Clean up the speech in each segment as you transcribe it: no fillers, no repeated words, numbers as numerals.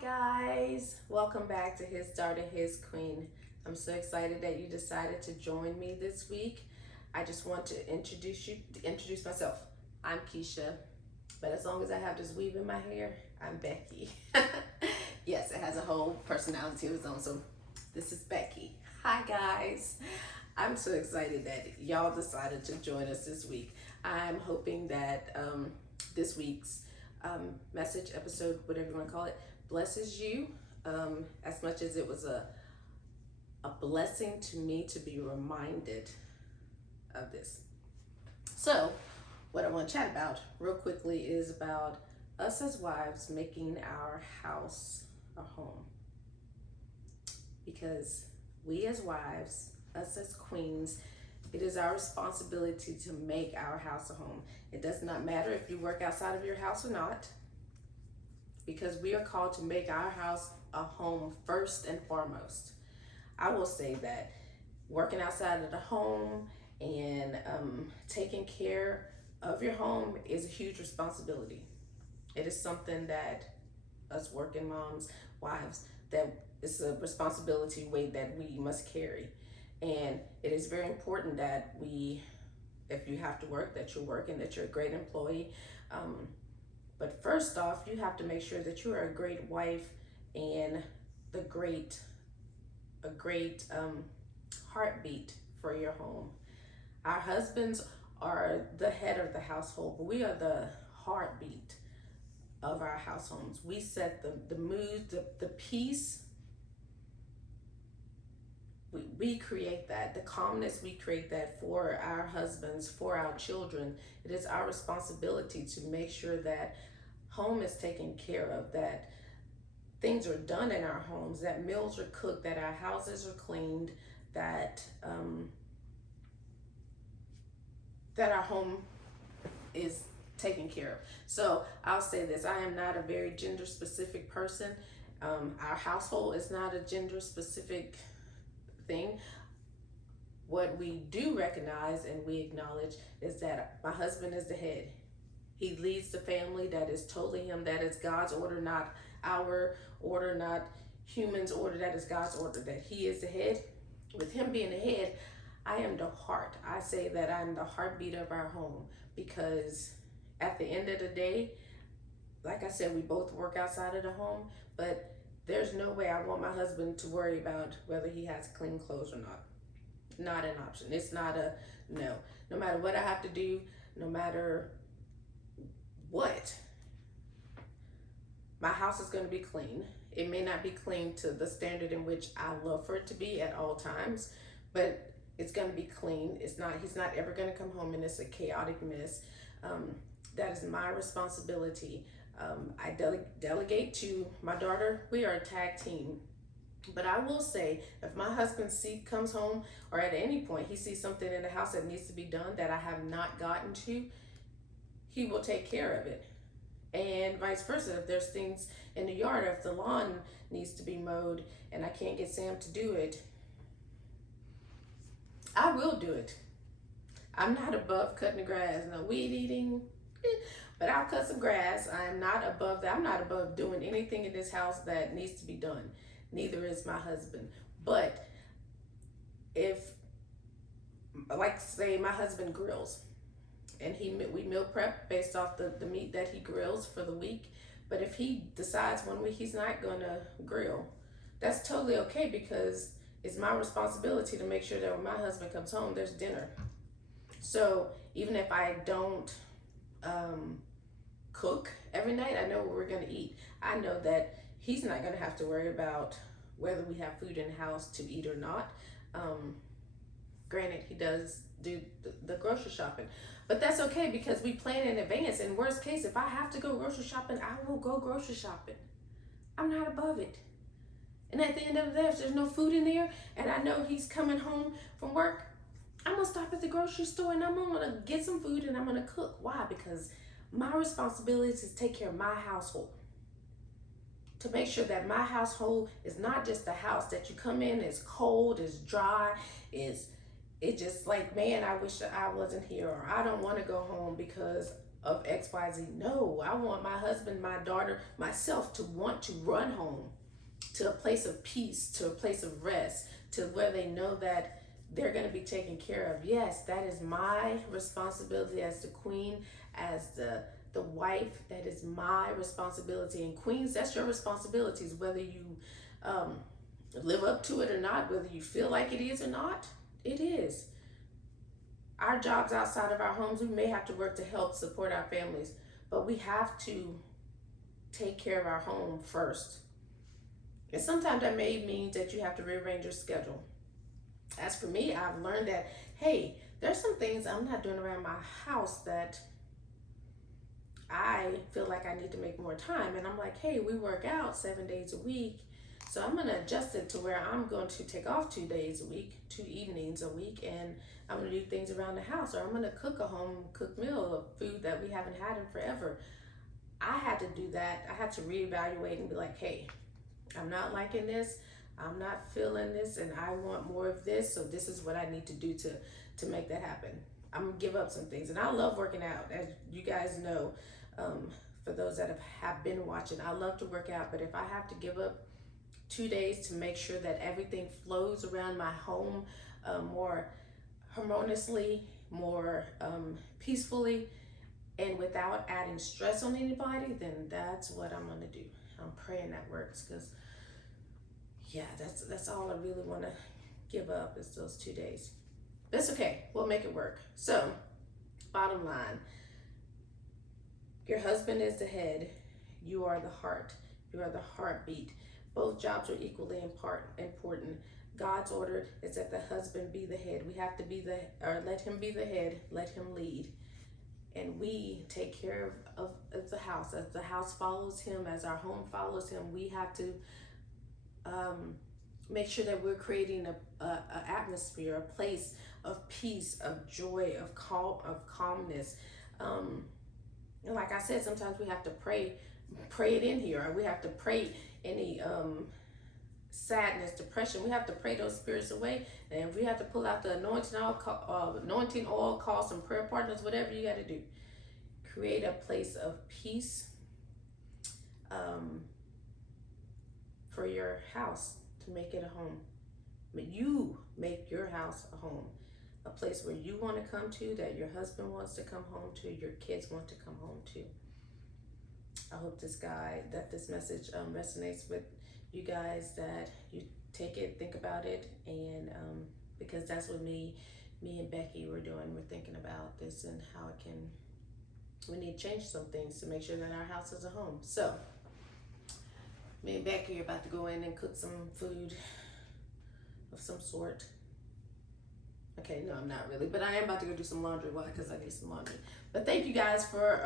Guys, welcome back to His Daughter, His Queen. I'm so excited that you decided to join me this week. I just want to introduce myself. I'm Keisha, but as long as I have this weave in my hair, I'm Becky. Yes, it has a whole personality of its own. So this is Becky. Hi guys. I'm so excited that y'all decided to join us this week. I'm hoping that this week's message, episode, whatever you want to call it, blesses you as much as it was a blessing to me to be reminded of this. So, what I want to chat about real quickly is about us as wives making our house a home. Because we as wives, us as queens, it is our responsibility to make our house a home. It does not matter if you work outside of your house or not, because we are called to make our house a home first and foremost. I will say that working outside of the home and taking care of your home is a huge responsibility. It is something that us working moms, wives, that it's a responsibility weight that we must carry. And it is very important that if you have to work, that you're working, that you're a great employee. But first off, you have to make sure that you are a great wife and a great heartbeat for your home. Our husbands are the head of the household, but we are the heartbeat of our house homes. We set the mood, the peace. We create that, the calmness, we create that for our husbands, for our children. It is our responsibility to make sure that home is taken care of, that things are done in our homes, that meals are cooked, that our houses are cleaned, that our home is taken care of. So I'll say this, I am not a very gender specific person. Our household is not a gender specific thing. What we do recognize and we acknowledge is that my husband is the head. He leads the family. That is totally him. That is God's order, not our order, not humans' order. That is God's order, that he is the head. With him being the head, I am the heart. I say that I'm the heartbeat of our home, because at the end of the day, like I said, we both work outside of the home, but there's no way I want my husband to worry about whether he has clean clothes or not. Not an option. It's not a no. No matter what I have to do, no matter what, my house is going to be clean. It may not be clean to the standard in which I love for it to be at all times, but it's going to be clean. He's not ever going to come home and it's a chaotic mess. That is my responsibility. I delegate to my daughter. We are a tag team. But I will say, if my husband comes home, or at any point he sees something in the house that needs to be done that I have not gotten to, he will take care of it. And vice versa, if there's things in the yard, or if the lawn needs to be mowed and I can't get Sam to do it, I will do it. I'm not above cutting the grass, no weed eating, but I'll cut some grass. I am not above that. I'm not above doing anything in this house that needs to be done. Neither is my husband. But if, like say my husband grills, and we meal prep based off the meat that he grills for the week. But if he decides one week he's not gonna grill, that's totally okay, because it's my responsibility to make sure that when my husband comes home, there's dinner. So even if I don't cook every night, I know what we're gonna eat. I know that he's not gonna have to worry about whether we have food in the house to eat or not. Granted, he does do the grocery shopping, but that's okay, because we plan in advance. In worst case, if I have to go grocery shopping, I will go grocery shopping. I'm not above it. And at the end of the day, if there's no food in there and I know he's coming home from work, I'm gonna stop at the grocery store and I'm gonna get some food and I'm gonna cook. Why? Because my responsibility is to take care of my household. To make sure that my household is not just a house that you come in, it's cold, it's dry, it's just like, man, I wish that I wasn't here, or I don't want to go home because of XYZ. No, I want my husband, my daughter, myself to want to run home to a place of peace, to a place of rest, to where they know that they're going to be taken care of. Yes, that is my responsibility as the queen, as the wife. That is my responsibility. And queens, that's your responsibilities, whether you live up to it or not, whether you feel like it is or not, it is. Our jobs outside of our homes, we may have to work to help support our families, but we have to take care of our home first. And sometimes that may mean that you have to rearrange your schedule. As for me, I've learned that, hey, there's some things I'm not doing around my house that I feel like I need to make more time. And I'm like, hey, we work out 7 days a week. So I'm going to adjust it to where I'm going to take off 2 days a week, 2 evenings a week, and I'm going to do things around the house, or I'm going to cook a home cooked meal of food that we haven't had in forever. I had to do that. I had to reevaluate and be like, hey, I'm not liking this. I'm not feeling this, and I want more of this. So this is what I need to do to make that happen. I'm gonna give up some things, and I love working out, as you guys know. For those that have been watching, I love to work out, but if I have to give up 2 days to make sure that everything flows around my home more harmoniously, more peacefully, and without adding stress on anybody, then that's what I'm gonna do. I'm praying that works, because yeah, that's all I really want to give up is those 2 days. That's okay. We'll make it work. So, bottom line, your husband is the head. You are the heart. You are the heartbeat. Both jobs are equally important. God's order is that the husband be the head. We have to let him be the head. Let him lead. And we take care of the house. As the house follows him, as our home follows him, we have to make sure that we're creating a atmosphere, a place of peace, of joy, of calmness. And like I said, sometimes we have to pray it in here, or we have to pray any sadness, depression. We have to pray those spirits away. And if we have to pull out the anointing oil, call some prayer partners, whatever you got to do. Create a place of peace for your house, to make it a home. But you make your house a home, a place where you want to come to, that your husband wants to come home to, your kids want to come home to. I hope this message resonates with you guys, that you take it, think about it, and because that's what me and Becky were doing. We're thinking about this and how we need to change some things to make sure that our house is a home. So, me and Becky are about to go in and cook some food of some sort. Okay, no, I'm not really, but I am about to go do some laundry. Why? Because I need some laundry. But thank you guys for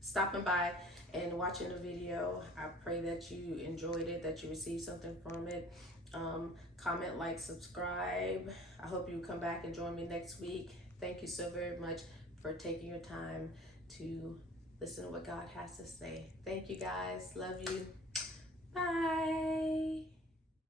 stopping by and watching the video. I pray that you enjoyed it, that you received something from it. Comment, like, subscribe. I hope you come back and join me next week. Thank you so very much for taking your time to listen to what God has to say. Thank you guys. Love you. Bye.